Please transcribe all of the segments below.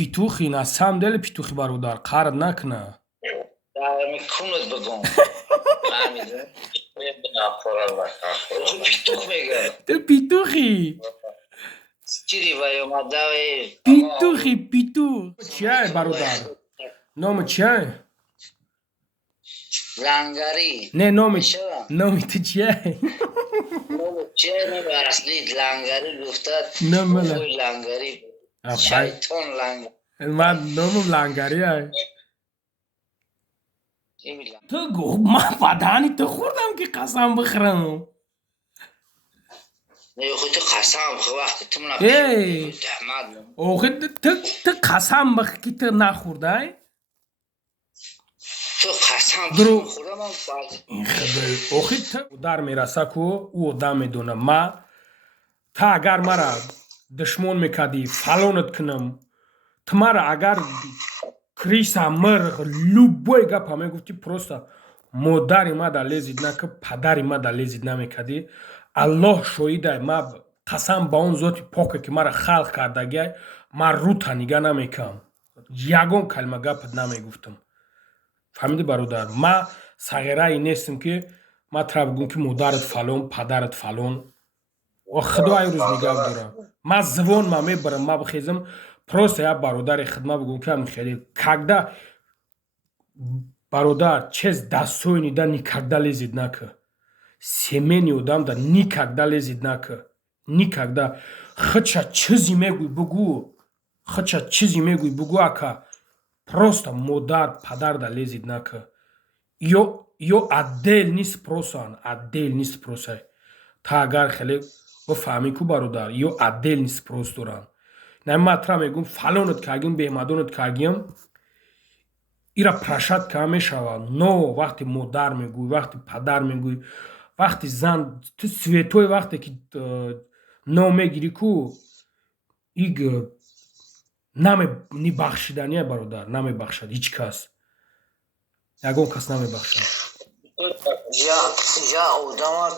петухи, на самом деле петухи, бародар, қард накна. Кунат бигон. Фаҳмида? Петух мега. Ты петухи. Чири вай омадаве. Петухи, петух. Чай, бародар. Номи чай? Лангари. Не, номи ты чай. Чай номи асли лангари гуфтад. Номи лангари. Афай. Шайтон лангари. من نامم لنگری های تو گفت من بدنی تو خوردم که قسم بخورم نه خود تو قسم بخور وقتی تو من تو قسم بخور که تو نخورده تو قسم بخوردم این خدای اوخی تو در میرسه که او آدم میدونه ما تا اگر مرا دشمن میکردی فلانت کنم تمہارا اگر کریسا مرغ любой гапа мегуфти просто модари ма да лезид нака падари ма да лезид намекади аллоҳ шоҳидай ма қасам ба он зоти пока ки мара халқ кардагиай ма рута нига намекам ягон калима гапат намегуфтам фаҳмиди бародар ма сағираи нестам ки ма тара бигӯм ки модарат фалон падарат фалон худои рӯз нигоҳ дорам ма звон ма мебарам ма бихезам просто я бародари хидмат бигӯм ки амихели когда бародар чез дастойни да никогда лезет нака семени одам да никогда лезет нака никогда хача чизи мегӯй бигӯ хача чизи мегӯй бигӯ ака просто модар падар да лезет нака ё аддел нист просан аддел нист просай та агар хеле бифаҳмӣ ку бародар ё аддел нист прос доранд нами матра мегӯм фалонат кардим беҳмадонат кардим ира прашад ка мешава но вақти модар мегӯй вақти падар мегӯй вақти зан ту светои вақте ки но мегирӣ ку иг намебахшиданияй бародар намебахшад ҳеҷ кас ягон кас намебахшад я одамат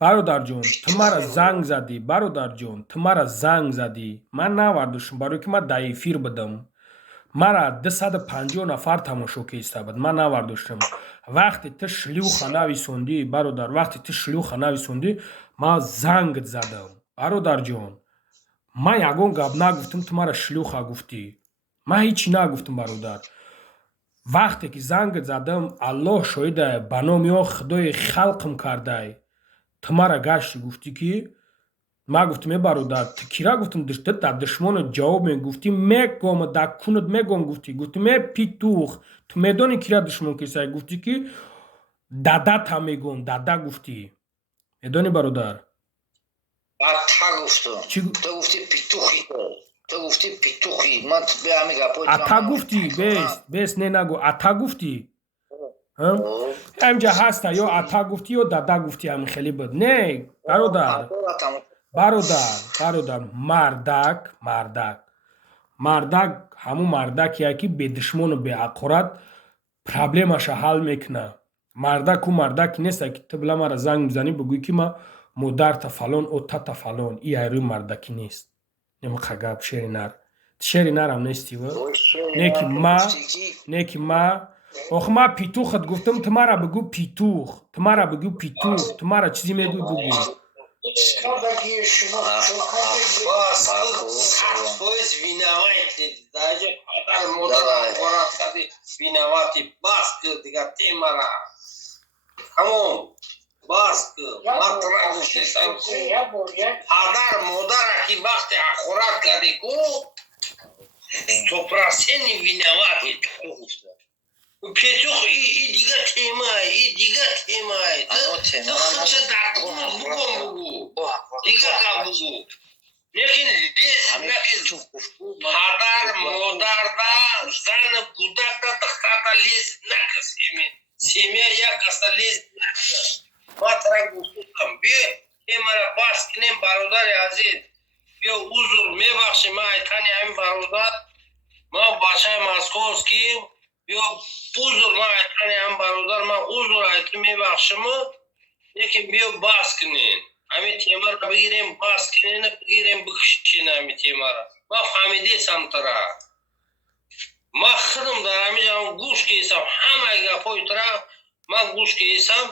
бародарҷон ту мара занг задӣ бародарҷон ту мара занг задӣ ман навардошам барои ки ман да эфир будам мара 250 нафар тамошокӣ истабад ман навардоштам вақте ту шлюха нависондӣ бародар вақте ту шлюха нависондӣ ман зангт задам бародарҷон ман ягон гап нагуфтам ту мара шлюха гуфтӣ ман ҳечи нагуфтам бародар вақте ки зангт задам аллоҳ шоҳидай ба номи он худои халқм кардай ту мара гашти гуфтӣ ки ман гуфтам е бародар ту кира гуфтам да душмонат ҷавоб мегуфтӣ мегом да кунат мегом гуфтӣ гуфтам е петух ту медони кира душмон кисай гуфтӣ ки дадата мегом дада гуфтӣ медони бародар ту гуфтӣ петухи تو گفتی پیتوخی من به همین گپا اتا گفتی بس نه نگو اتا گفتی همجا هستا یا اتا گفتی یا دادا گفتی همین خیلی بود نه برادر مردک همون مردکیه که به دشمن و به عقارت پرابلمش حل میکنه مردک و مردک نیست که تو بلا مرا زنگ میزنی بگوی که ما مادر تا فلان او تا فلان این ایرو مردکی نیست نمی خگاب شیری نرم نیستی و نیکی ما آخه ما پیتوخت گفتم تمارا بگو پیتوخ تمارا چیزی میگوی بگو Поезд виноватый, даже когда мудак город ходи виноватый, баск, дига темара. Камон, баск, матрас, адар модар ки вақти ахорат кади ку, 100% виноватый. Петух и дига темай, то хоча дар кунут бугу. Дига габугу. Lekin padar modarda zan budakda diqqatda lez nakas semya yakasda lez nakas matra gustam be emara baskinem barodar aziz be uzr mebakshi ma aytani ham barodar ma bashai moskovskiy بگیم یا uzur من aytgani ham barodar man uzur aytdim baxshimi lekin bio bas kinin ami temara bigirem bas kinini bigirem bikishini ami temara ma famide samtara ma xidim darami jam gush kesam hammaga poytira man gush kesam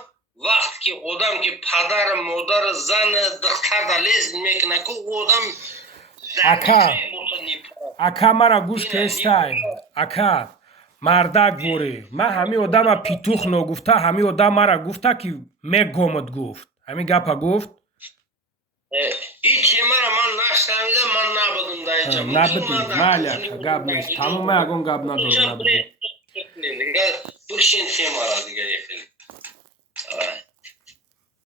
vaqt ki odam ki padar modar zan дохтар лез мекна ку odam ака мара гӯш кестай ака мардак вори ман ҳамин одама петух ногуфта ҳамин одам мара гуфта ки мегомад гуфт ҳамин гапа гуфт ин темара ман наштамидам ман набудим дайча набудем майли ака гап нест тамома ягон гап надорам набудем бикшин темара дигар ехили